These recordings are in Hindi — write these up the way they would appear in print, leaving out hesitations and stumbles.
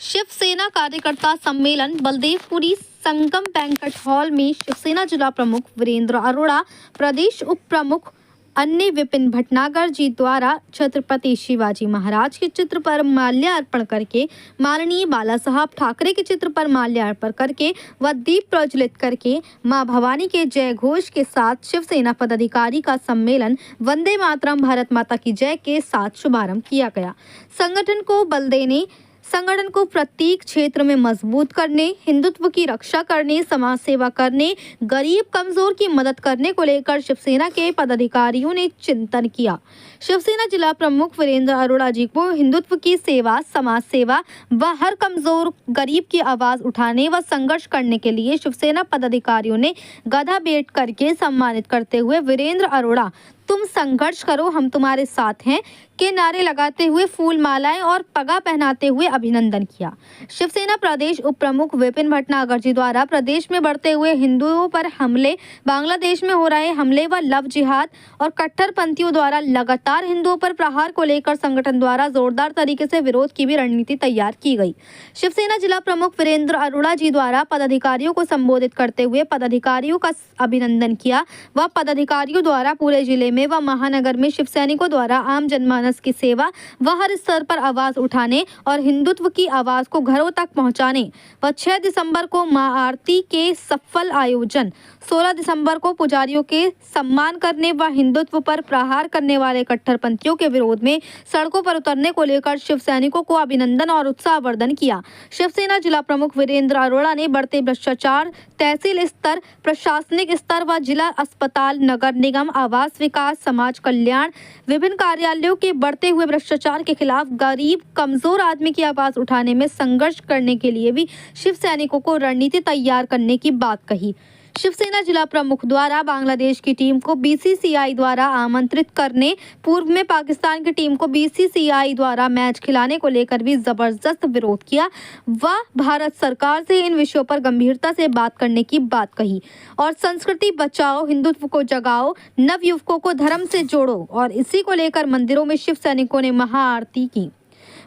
शिवसेना कार्यकर्ता सम्मेलन बलदेवपुरी संगम बैंक्वेट हॉल में शिवसेना जिला प्रमुख वीरेंद्र अरोड़ा, प्रदेश उप प्रमुख अन्य विपिन भटनागर जी द्वारा छत्रपति शिवाजी महाराज के चित्र पर माल्यार्पण करके, माननीय बाला साहब ठाकरे के चित्र पर माल्यार्पण करके व दीप प्रज्वलित करके मां भवानी के जय घोष के साथ शिवसेना पदाधिकारी का सम्मेलन वंदे मातरम भारत माता की जय के साथ शुभारंभ किया गया। संगठन को बल देने, संगठन को प्रत्येक क्षेत्र में मजबूत करने, हिंदुत्व की रक्षा करने, समाज सेवा करने, गरीब कमजोर की मदद करने को लेकर शिवसेना के पदाधिकारियों ने चिंतन किया। शिवसेना जिला प्रमुख वीरेंद्र अरोड़ा जी को हिंदुत्व की सेवा, समाज सेवा व हर कमजोर गरीब की आवाज उठाने व संघर्ष करने के लिए शिवसेना पदाधिकारियों ने गदा भेंट करके सम्मानित करते हुए वीरेंद्र अरोड़ा तुम संघर्ष करो हम तुम्हारे साथ हैं के नारे लगाते हुए फूल मालाएं और पगा पहनाते हुए अभिनंदन किया। शिवसेना प्रदेश उप प्रमुख विपिन भटनागर जी द्वारा प्रदेश में बढ़ते हुए हिंदुओं पर हमले, बांग्लादेश में हो रहे हमले व लव जिहाद और कट्टरपंथियों द्वारा लगातार हिंदुओं पर प्रहार को लेकर संगठन द्वारा जोरदार तरीके से विरोध की भी रणनीति तैयार की गई। शिवसेना जिला प्रमुख वीरेंद्र अरोड़ा जी द्वारा पदाधिकारियों को संबोधित करते हुए पदाधिकारियों का अभिनंदन किया व पदाधिकारियों द्वारा पूरे जिले में व महानगर में शिव सैनिकों द्वारा आम जनमानस की सेवा व हर स्तर पर आवाज उठाने और हिंदुत्व की आवाज को घरों तक पहुंचाने व 6 दिसंबर को मां आरती के सफल आयोजन, 16 दिसंबर को पुजारियों के सम्मान करने व हिंदुत्व पर प्रहार करने वाले कट्टरपंथियों के विरोध में सड़कों पर उतरने को लेकर शिव सैनिकों को अभिनंदन और उत्साहवर्धन किया। शिवसेना जिला प्रमुख वीरेंद्र अरोड़ा ने बढ़ते भ्रष्टाचार, तहसील स्तर, प्रशासनिक स्तर व जिला अस्पताल, नगर निगम, आवास विकास, समाज कल्याण, विभिन्न कार्यालयों के बढ़ते हुए भ्रष्टाचार के खिलाफ गरीब कमजोर आदमी की आवाज उठाने में संघर्ष करने के लिए भी शिव सैनिकों को रणनीति तैयार करने की बात कही। शिवसेना जिला प्रमुख द्वारा बांग्लादेश की टीम को बीसीसीआई द्वारा आमंत्रित करने, पूर्व में पाकिस्तान की टीम को बीसीसीआई द्वारा मैच खिलाने को लेकर भी जबरदस्त विरोध किया व भारत सरकार से इन विषयों पर गंभीरता से बात करने की बात कही और संस्कृति बचाओ, हिंदुत्व को जगाओ, नव युवकों को धर्म से जोड़ो और इसी को लेकर मंदिरों में शिव सैनिकों ने महाआरती की।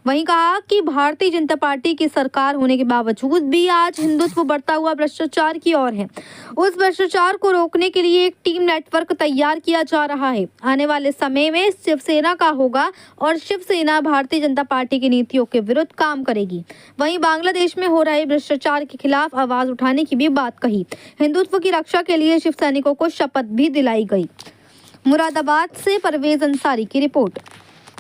वहीं कहा कि भारतीय जनता पार्टी की सरकार होने के बावजूद भी आज हिंदुत्व बढ़ता हुआ भ्रष्टाचार की ओर है। उस भ्रष्टाचार को रोकने के लिए एक टीम नेटवर्क तैयार किया जा रहा है। आने वाले समय में शिवसेना का होगा और शिवसेना भारतीय जनता पार्टी की नीतियों के विरुद्ध काम करेगी। वहीं बांग्लादेश में हो रहे भ्रष्टाचार के खिलाफ आवाज उठाने की भी बात कही। हिंदुत्व की रक्षा के लिए शिव सैनिकों को शपथ भी दिलाई गई। मुरादाबाद से परवेज अंसारी की रिपोर्ट।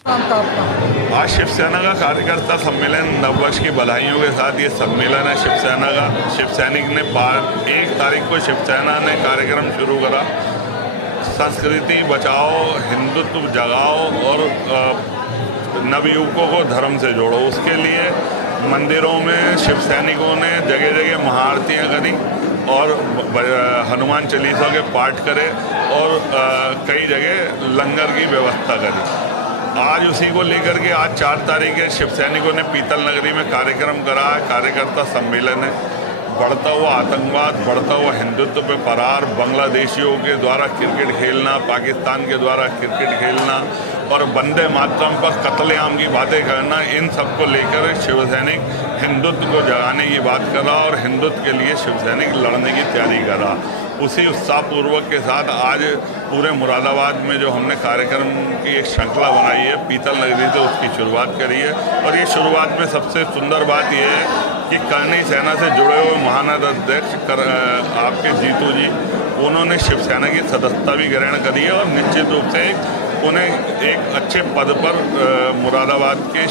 आज शिवसेना का कार्यकर्ता सम्मेलन नववर्ष की बधाइयों के साथ ये सम्मेलन है शिवसेना का। शिव सैनिक ने 1 तारीख को शिवसेना ने कार्यक्रम शुरू करा, संस्कृति बचाओ, हिंदुत्व जगाओ और नवयुवकों को धर्म से जोड़ो। उसके लिए मंदिरों में शिव सैनिकों ने जगह जगह महाआरतियाँ करी और हनुमान चालीसा के पाठ करे और कई जगह लंगर की व्यवस्था करी। आज उसी को लेकर के आज 4 तारीख है, शिव सैनिकों ने पीतल नगरी में कार्यक्रम करा है। कार्यकर्ता सम्मेलन है। बढ़ता हुआ आतंकवाद, बढ़ता हुआ हिंदुत्व पे प्रहार, बांग्लादेशियों के द्वारा क्रिकेट खेलना, पाकिस्तान के द्वारा क्रिकेट खेलना और वंदे मातरम पर कत्लेआम की बातें करना, इन सब को लेकर शिव सैनिक हिंदुत्व को जगाने की बात कर रहा और हिंदुत्व के लिए शिव सैनिक लड़ने की तैयारी कर रहा। उसी उत्साहपूर्वक के साथ आज पूरे मुरादाबाद में जो हमने कार्यक्रम की एक श्रृंखला बनाई है, पीतल नगरी से उसकी शुरुआत करी है। और ये शुरुआत में सबसे सुंदर बात यह है कि करनी सेना से जुड़े हुए महानगर अध्यक्ष आपके जीतू जी, उन्होंने शिवसेना की सदस्यता भी ग्रहण करी है और निश्चित रूप से उन्हें एक अच्छे पद पर मुरादाबाद के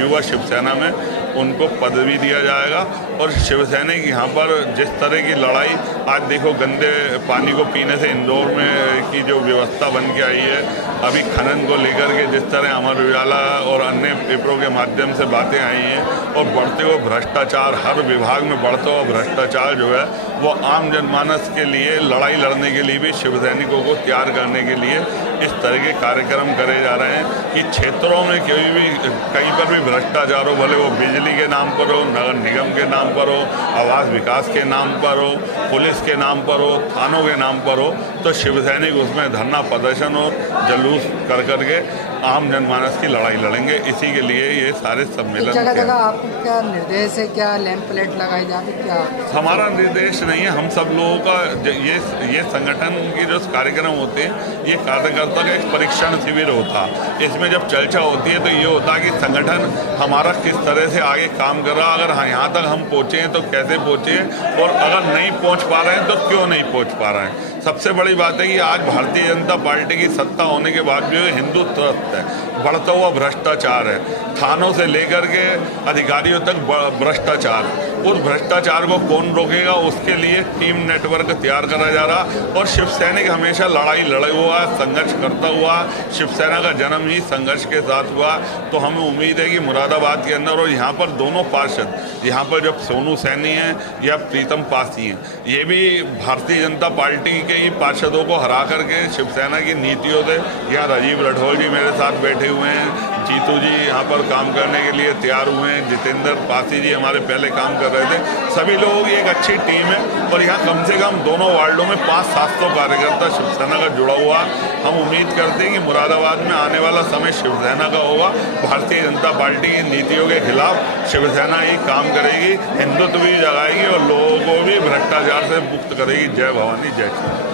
युवा शिवसेना में उनको पद भी दिया जाएगा। और शिवसैनिक यहाँ पर जिस तरह की लड़ाई, आज देखो गंदे पानी को पीने से इंदौर में की जो व्यवस्था बन के आई है, अभी खनन को लेकर के जिस तरह अमर उजाला और अन्य पेपरों के माध्यम से बातें आई हैं और बढ़ते हुए भ्रष्टाचार, हर विभाग में बढ़ता हुआ भ्रष्टाचार जो है वो आम जनमानस के लिए लड़ाई लड़ने के लिए भी शिव सैनिकों को तैयार करने के लिए इस तरह के कार्यक्रम करे जा रहे हैं कि क्षेत्रों में कहीं पर भी भ्रष्टाचार हो, भले वो बिजली के नाम पर हो, नगर निगम के नाम पर हो, आवास विकास के नाम पर हो, पुलिस के नाम पर हो, थानों के नाम पर हो, तो शिव सैनिक उसमें धरना प्रदर्शन और जुलूस कर करके आम जनमानस की लड़ाई लड़ेंगे। इसी के लिए ये सारे सम्मेलन जगह जगह आपको क्या निर्देश है, क्या लैंप प्लेट लगाई जाती, क्या हमारा निर्देश नहीं है, हम सब लोगों का ये संगठन की जो कार्यक्रम होते हैं, ये कार्यकर्ता का एक परीक्षण शिविर होता है। इसमें जब चर्चा होती है तो ये होता है कि संगठन हमारा किस तरह से आगे काम कर रहा, अगर यहाँ तक हम पहुँचे हैं तो कैसे पहुँचे, और अगर नहीं पहुँच पा रहे हैं तो क्यों नहीं पहुँच पा रहे हैं। सबसे बड़ी बात है कि आज भारतीय जनता पार्टी की सत्ता होने के बाद भी हिंदुत्व है, बढ़ता हुआ भ्रष्टाचार है, थानों से लेकर के अधिकारियों तक भ्रष्टाचार। उस भ्रष्टाचार को कौन रोकेगा, उसके लिए टीम नेटवर्क तैयार करा जा रहा। और शिव सैनिक हमेशा लड़ाई लड़े हुआ, संघर्ष करता हुआ, शिवसेना का जन्म ही संघर्ष के साथ हुआ। तो हमें उम्मीद है कि मुरादाबाद के अंदर और यहाँ पर दोनों पार्षद, यहाँ पर जब सोनू सैनी हैं या प्रीतम पासी हैं, ये भी भारतीय जनता पार्टी के ही पार्षदों को हरा करके शिवसेना की नीतियों से, या राजीव राठौर जी मेरे साथ बैठे हुए हैं, जीतू जी यहाँ पर काम करने के लिए तैयार हुए हैं, जितेंद्र पासी जी हमारे पहले काम कर रहे थे। सभी लोगों की एक अच्छी टीम है और यहाँ कम से कम दोनों वार्डों में 500-700 कार्यकर्ता शिवसेना का जुड़ा हुआ। हम उम्मीद करते हैं कि मुरादाबाद में आने वाला समय शिवसेना का होगा। भारतीय जनता पार्टी की नीतियों के खिलाफ शिवसेना ही काम करेगी, हिंदुत्व भी जगाएगी और लोगों को भी भ्रष्टाचार से मुक्त करेगी। जय भवानी, जय श्री।